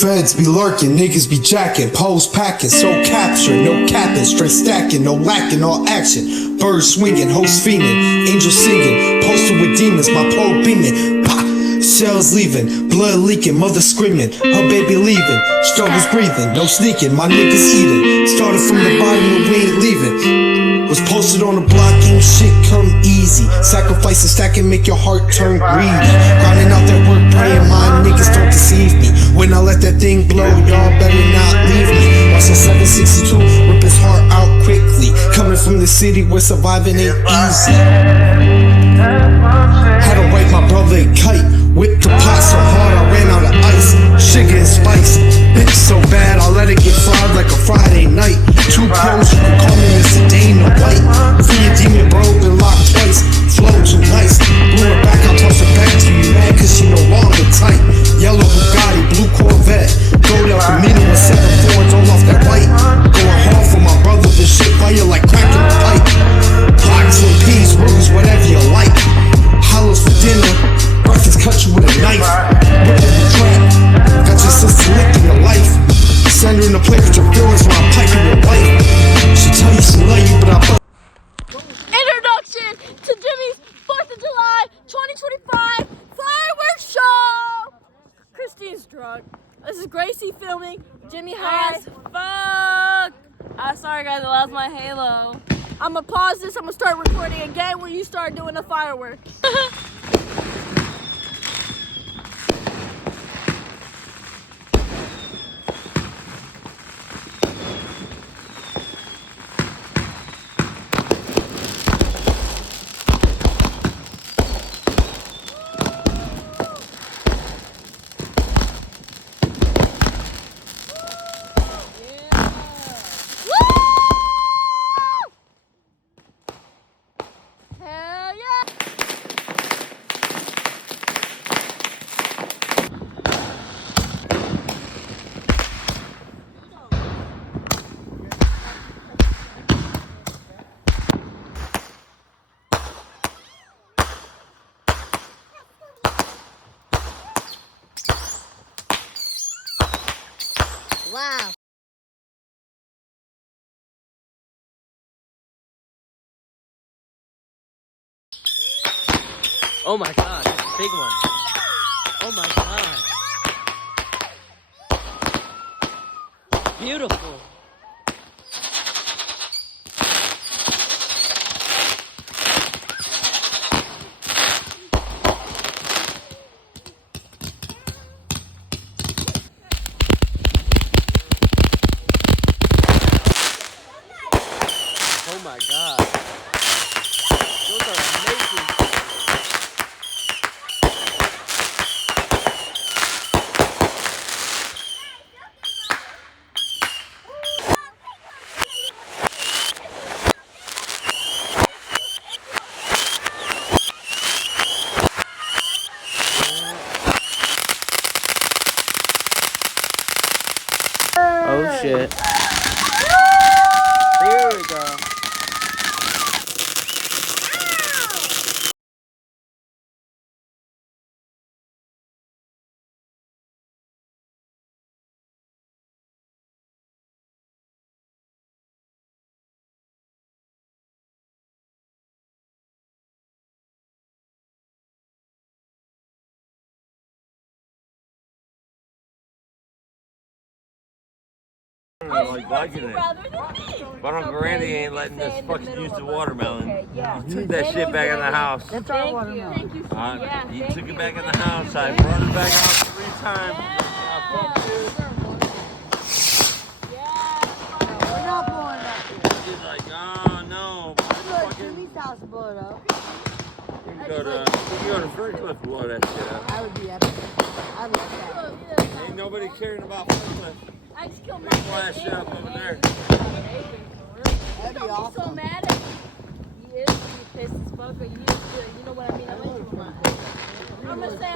Feds be lurking, niggas be jacking, poles packing, so capturing, no capping, straight stacking, no lacking, all action. Birds swinging, hosts fiending, angels singing, posted with demons, my pole beaming. Pah! Shells leaving, blood leaking, mother screaming, her baby leaving, struggles breathing, no sneaking, my niggas eating. Started from the bottom and we ain't leaving. Was posted on the block, ain't shit come easy. Sacrificing, stacking, make your heart turn greedy. Grinding out that work, praying my niggas don't deceive me. When I let that thing blow, y'all better not leave me. Watch the 762 rip his heart out quickly. Coming from the city where surviving ain't easy. Had to write my brother a kite. Whipped the pot so hard I ran out of ice. Sugar and spice, bitch so bad I let it get fried like a Friday night. Two pros, you can call me Mr. Dana White. Free a demon bro, been locked twice. Flow too nice, blew her back, I'll toss her back to you mad cause she no longer tight. Yellow Bugatti, blue Corvette, gold El Camino with 7-4, don't off that white. Going hard for my brother, this shit fire like cracking a pipe. Blocks and peas, rubies, whatever you like. Hollows for dinner, breakfast cut you with a knife. Whipping the trap, got your sister licking your life. Send her in the plate with your feelings while I'm piping your wife. She tell you she love you, but I Introduction to Jimmy's 4th of July 2025 fireworks show! Christine's drunk. This is Gracie filming. Jimmy high as fuck. Sorry guys, I lost my halo. I'm gonna pause this. I'm gonna start recording again when you start doing the fireworks. Wow. Oh my god, that's a big one. Oh my god. Beautiful. Oh my god. Those are amazing. Oh shit. Here we go. I like liking it. But Uncle Randy ain't letting us fucking use the watermelon. He took that shit back in the house. That's our watermelon. Thank you. He took it back in the house. I brought it back out 3 times. We're not blowing it up here. He's like, oh no. Look, Jimmy's house blow it up. You can go to Ferncliff and blow that shit up. That would be epic. I love that. Ain't nobody caring about Ferncliff. I just killed my Flash shit up over there. That'd be awesome. So mad at you. You pissed as fuck, or you know what I mean? I'm gonna say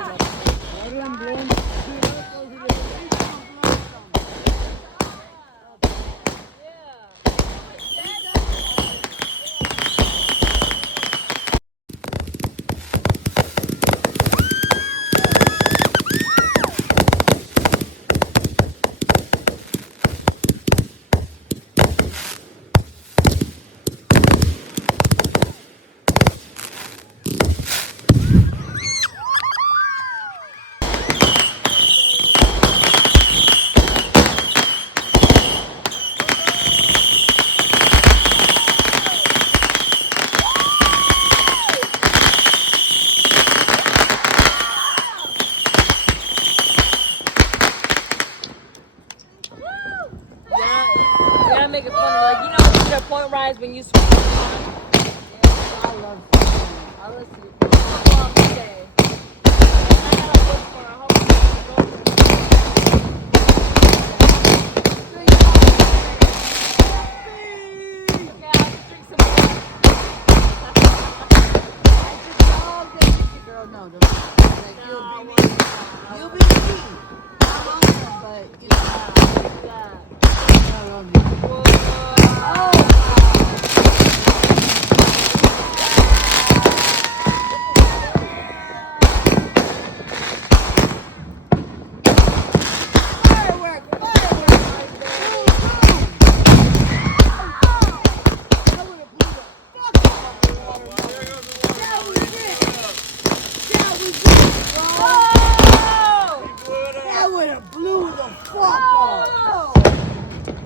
funny. Like, you know, the point rise when you swing the arm. I love it. I listen to it all day. And I gotta look for a whole Okay, I'll just drink some more. Girl, no, don't. Like, you'll be me. I'm on them, but you know. Yeah. I love you. Whoa. Firework, firework. That would have blew the fuck out of the watermelon. That was it. That was it, bro. Whoa! That would have blew the fuck off.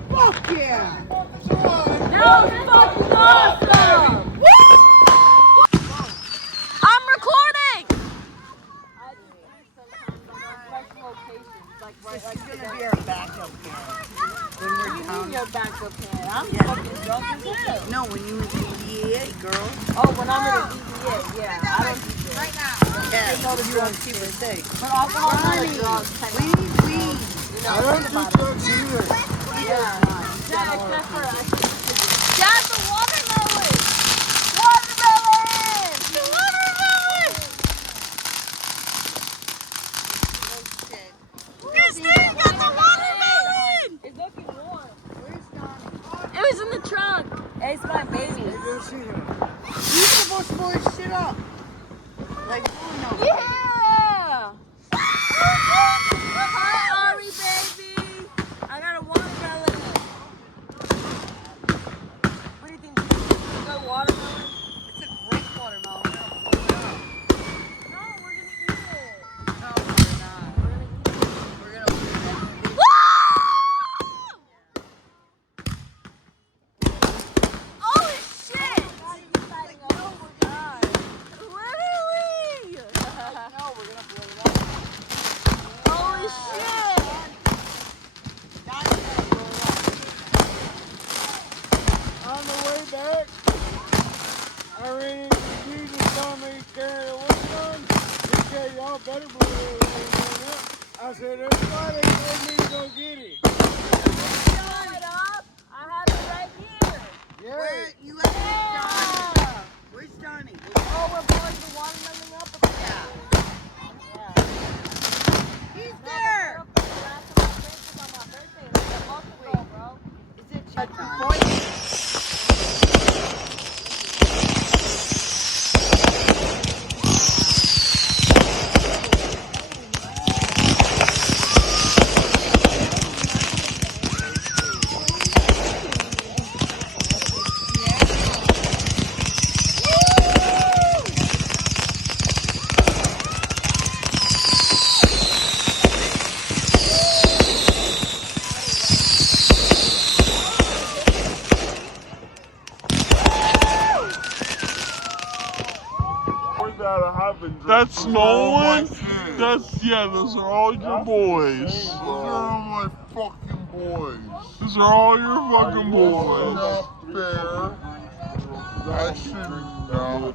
Fuck yeah. That was fucking awesome! I'm recording. This is gonna be our backup can. When we're down. Your backup plan. I'm fucking drunk as hell. No, when you EVA, girl. Oh, when I'm in a DVA, yeah. I don't do that. Right now. Yeah, you don't keep it safe. But alcohol's not a drug, technically. Weed. I don't do drugs either. Yeah, except for Dad, the watermelon. Watermelon. The watermelon. Christine got the watermelon. It's looking warm. It was in the trunk. Hey, it's my baby. You supposed to blow this shit up. Like, oh no. Yeah. Hi, Ari, baby. I got a watermelon. What do you think? You got watermelon? It's a great watermelon. No, we're gonna eat it. No, we're not. We're gonna put it Holy shit. Oh my God. Literally. No, we're gonna blow it up. Holy shit. Not gonna blow it up. On the way back, I ran into Jesus and told me to carry a wood gun. He said, y'all better believe it. I said, everybody told me to go get it. Shut up. I have it right here. Yeah. Where you at? Johnny? Where's Johnny? Oh, we're blowing the watermelon up. Yeah. He's there. Is it Johnny? That's no one. Those are all your boys. Those are all my fucking boys. Those are all your fucking boys. Not fair. I shouldn't know.